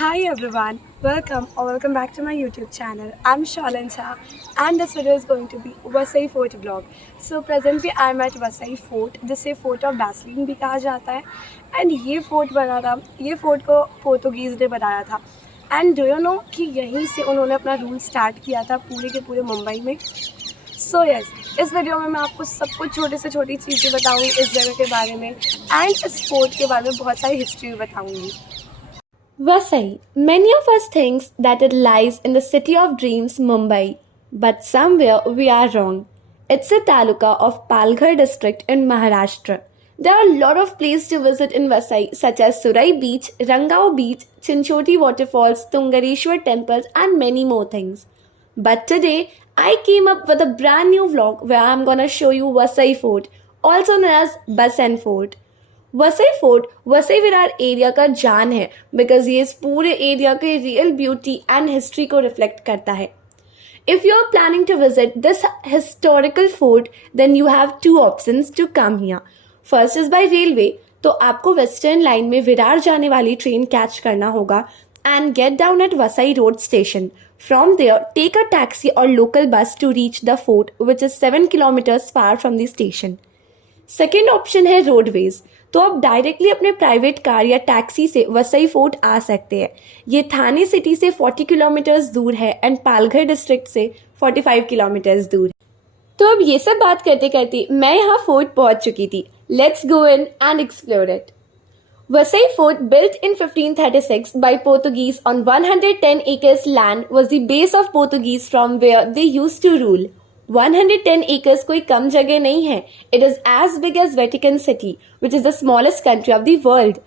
Hi everyone, welcome back to my YouTube channel. I'm Shalan Shah and this video is going to be Vasai Fort vlog. So presently I'm at Vasai Fort जिसे Fort of Dazzling भी कहा जाता है and ये fort बना था ये fort को पोर्तुगीज़ ने बनाया था and do you know कि यहीं से उन्होंने अपना रूल स्टार्ट किया था पूरे के पूरे मुंबई में. सो यस इस वीडियो में मैं आपको सब कुछ छोटी से छोटी चीज़ें बताऊँगी इस जगह के बारे में एंड इस फोर्ट के बारे में बहुत सारी हिस्ट्री भी बताऊँगी. Vasai. Many of us think that it lies in the city of dreams, Mumbai. But somewhere we are wrong. It's a taluka of Palghar district in Maharashtra. There are a lot of places to visit in Vasai such as Surai Beach, Rangao Beach, Chinchoti Waterfalls, Tungareshwar temples and many more things. But today I came up with a brand new vlog where I'm gonna show you Vasai Fort, also known as Basen Fort. Vasai fort Vasai Virar area का जान है because ये इस पूरे area के real beauty and history को reflect करता है. If you are planning to visit this historical fort then you have two options to come here. First is by railway, तो आपको वेस्टर्न लाइन में विरार जाने वाली ट्रेन कैच करना होगा and get down at Vasai road station. From there take a taxi और local bus to reach the fort which is 7 kilometres far from the station. Second option है roadways, तो आप डायरेक्टली अपने प्राइवेट कार या टैक्सी से वसई फोर्ट आ सकते हैं. ये थाने सिटी से 40 किलोमीटर्स दूर है एंड पालघर डिस्ट्रिक्ट से 45 किलोमीटर्स दूर है. तो अब ये सब बात करते करते मैं यहाँ फोर्ट पहुंच चुकी थी. Let's go in and explore it. Vasai Fort, built in 1536 by Portuguese on 110 acres land, was the base of Portuguese from where they used to rule. 110 acres कोई कम जगह नहीं है. It is as big as Vatican City, which is the smallest country of the world.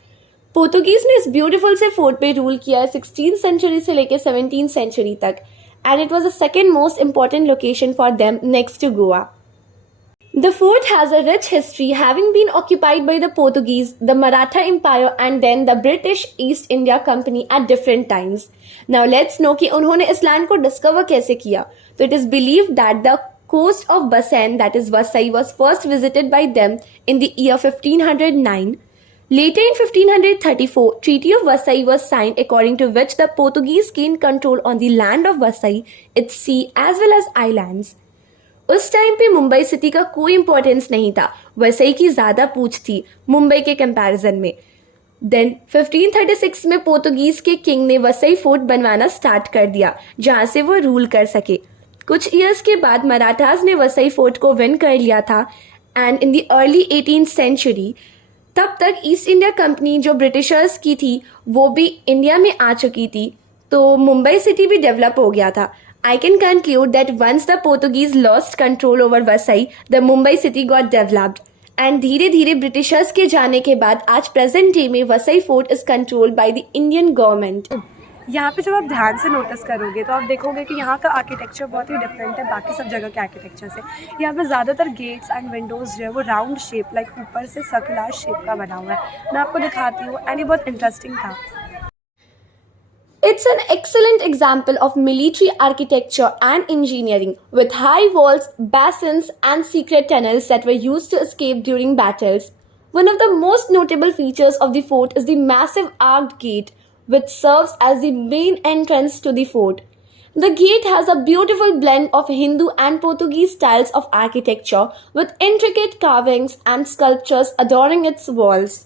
Portuguese ने इस ब्यूटीफुल से फोर्ट पे रूल किया है 16th सेंचुरी से लेकर 17th सेंचुरी तक, and it was the second most important location for them next to Goa. The fort has a rich history, having been occupied by the Portuguese, the Maratha Empire and then the British East India Company at different times. Now let's know कि उन्होंने इस लैंड को डिस्कवर कैसे किया. तो it is believed that the coast of Basen, that is Vasai, was first visited by them in the year 1509. Later in 1534, Treaty of Vasai was signed, according to which the Portuguese gained control on the land of Vasai, its sea as well as islands. उस टाइम पे मुंबई सिटी का कोई इंपॉर्टेंस नहीं था, वसई की ज्यादा पूछ थी मुंबई के कंपैरिजन में. देन 1536 में पोर्तुगीज के किंग ने वसई फोर्ट बनवाना स्टार्ट कर दिया जहां से वो रूल कर सके. कुछ ईयर्स के बाद मराठास ने वसई फोर्ट को विन कर लिया था and in the early 18th century तब तक ईस्ट इंडिया कंपनी जो ब्रिटिशर्स की थी वो भी इंडिया में आ चुकी थी, तो मुंबई सिटी भी डेवलप हो गया था. I can conclude that once the Portuguese lost control over Vasai, the Mumbai city got developed. And धीरे धीरे ब्रिटिशर्स के जाने के बाद आज प्रेजेंट डे में Vasai fort is controlled by the Indian government. यहाँ पे जब आप ध्यान से नोटिस करोगे तो आप देखोगे कि यहाँ का आर्किटेक्चर बहुत ही डिफरेंट है बाकी सब जगह के आर्किटेक्चर से. यहाँ पे ज़्यादातर गेट्स एंड विंडोज़ जो है वो राउंड शेप लाइक ऊपर से सर्कुलर शेप का बना हुआ है. मैं आपको दिखाती हूँ एंड ये बहुत इंटरेस्टिंग था. It's an excellent example of military architecture and engineering, with high walls, basins, and secret tunnels that were used to escape during battles. One of the most notable features of the fort is the massive arched gate, which serves as the main entrance to the fort. The gate has a beautiful blend of Hindu and Portuguese styles of architecture, with intricate carvings and sculptures adorning its walls.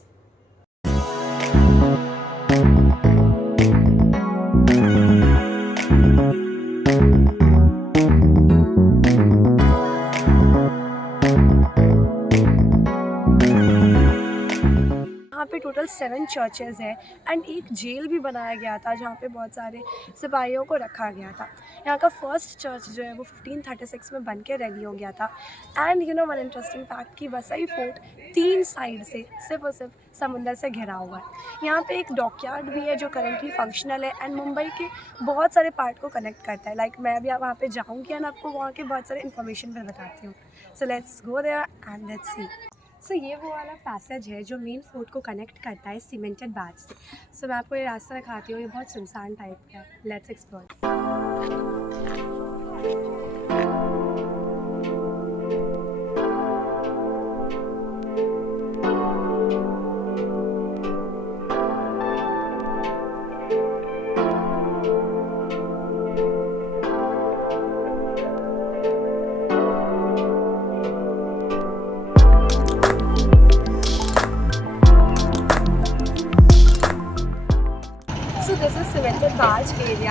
यहाँ पे टोटल 7 चर्चेज़ हैं एंड एक जेल भी बनाया गया था जहाँ पे बहुत सारे सिपाहियों को रखा गया था. यहाँ का फर्स्ट चर्च जो है वो 1536 में बन के रेडी हो गया था. And you know one interesting fact कि वसई फोर्ट 3 साइड से सिर्फ और सिर्फ समुंदर से घिरा हुआ है. यहाँ पे एक डॉकयार्ड भी है जो करेंटली फंक्शनल है एंड मुंबई के बहुत सारे पार्ट को कनेक्ट करता है. लाइक मैं अभी वहाँ पे जाऊँगी एंड आपको वहाँ के बहुत सारे इन्फॉर्मेशन भी बताती हूँ. So let's go there and let's see. So ये वो वाला पैसेज है जो मेन फोर्ट को कनेक्ट करता है सीमेंटेड बार से. सो मैं आपको ये रास्ता दिखाती हूँ. ये बहुत सुनसान टाइप का है. Let's explore.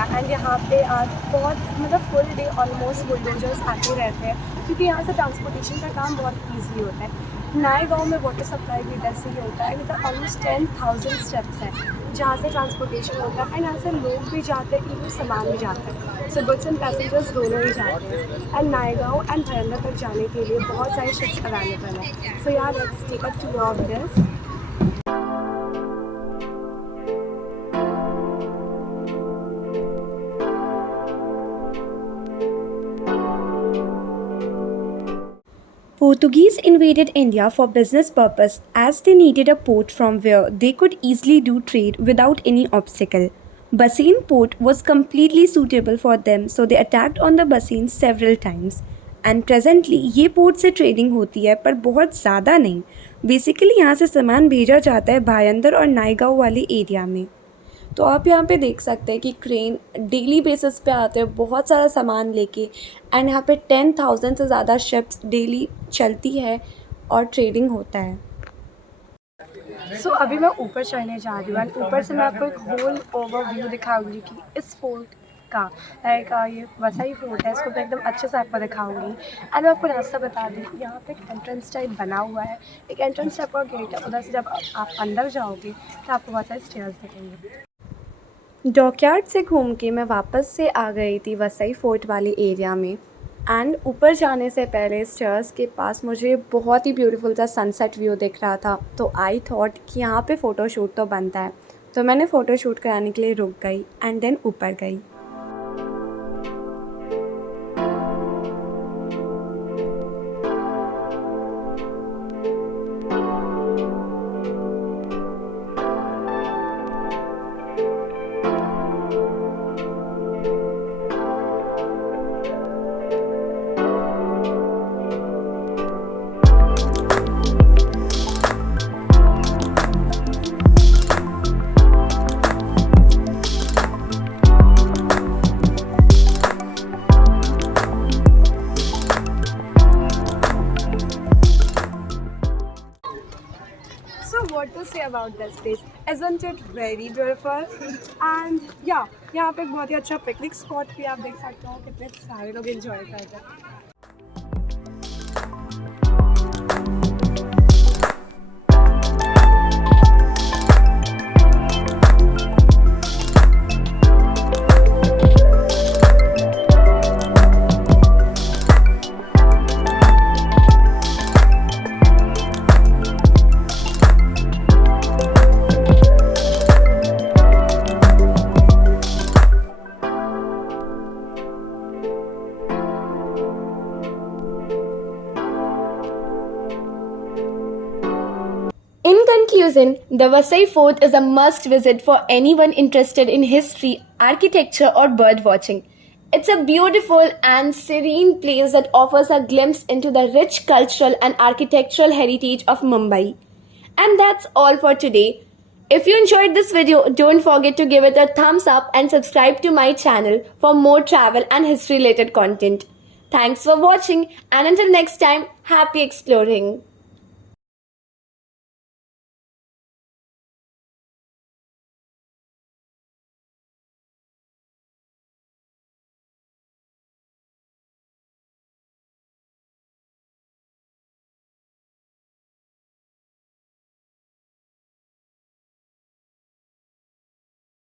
है एंड यहाँ पे आज बहुत मतलब फुल डे ऑलमोस्ट बुलडोजर्स आते रहते हैं क्योंकि यहाँ से ट्रांसपोर्टेशन का काम बहुत ईजी होता है। नायगांव में वाटर सप्लाई भी इधर से ही होता है, मतलब ऑलमोस्ट 10,000 स्टेप्स हैं जहाँ से ट्रांसपोर्टेशन होता है एंड यहाँ से लोग भी जाते हैं, इवन सामान भी जाते हैं। सो गुड्स एंड पैसेंजर्स दोनों ही जाते हैं एंड नायगांव एंड भयंदर तक जाने के लिए बहुत सारे शिप्स अवेलेबल हैं। सो यार let's take a tour of this. Portuguese invaded India for business purpose as they needed a port from where they could easily do trade without any obstacle. Bassein port was completely suitable for them, so they attacked on the Bassein several times. And presently ये पोर्ट से ट्रेडिंग होती है पर बहुत ज़्यादा नहीं। बेसिकली यहाँ से सामान भेजा जाता है भायंदर और नायगांव वाले एरिया में। तो आप यहाँ पे देख सकते हैं कि क्रेन डेली बेसिस पे आते हैं बहुत सारा सामान लेके एंड यहाँ पे 10,000 से ज़्यादा शिप्स डेली चलती है और ट्रेडिंग होता है। सो अभी मैं ऊपर चढ़ने जा रही हूँ एंड ऊपर से मैं आपको एक होल ओवरव्यू दिखाऊंगी कि इस फोर्ट का लाइक ये वसई फोर्ट है, इसको मैं एकदम अच्छे से आपको दिखाऊंगी एंड मैं आपको रास्ता बता दूँ। यहाँ पे एक एंट्रेंस टाइप बना हुआ है, एक एंट्रेंस टाइप का गेट है, उधर से जब आप अंदर जाओगे तो आपको बहुत सारे स्टेयर्स दिखेंगे। डॉकयार्ड से घूम के मैं वापस से आ गई थी वसई फोर्ट वाले एरिया में एंड ऊपर जाने से पहले स्टेयर्स के पास मुझे बहुत ही ब्यूटीफुल सा सनसेट व्यू दिख रहा था। तो आई थॉट कि यहाँ पे फ़ोटोशूट तो बनता है, तो मैंने फ़ोटोशूट कराने के लिए रुक गई एंड देन ऊपर गई। So what to say about this place? Isn't it very beautiful? And yeah, यहाँ पे एक बहुत ही अच्छा पिकनिक स्पॉट भी आप देख सकते हो, कितने सारे लोग एंजॉय करते हैं। In conclusion, the Vasai Fort is a must visit for anyone interested in history, architecture or bird watching. It's a beautiful and serene place that offers a glimpse into the rich cultural and architectural heritage of Mumbai. And that's all for today. If you enjoyed this video, don't forget to give it a thumbs up and subscribe to my channel for more travel and history related content. Thanks for watching and until next time, happy exploring.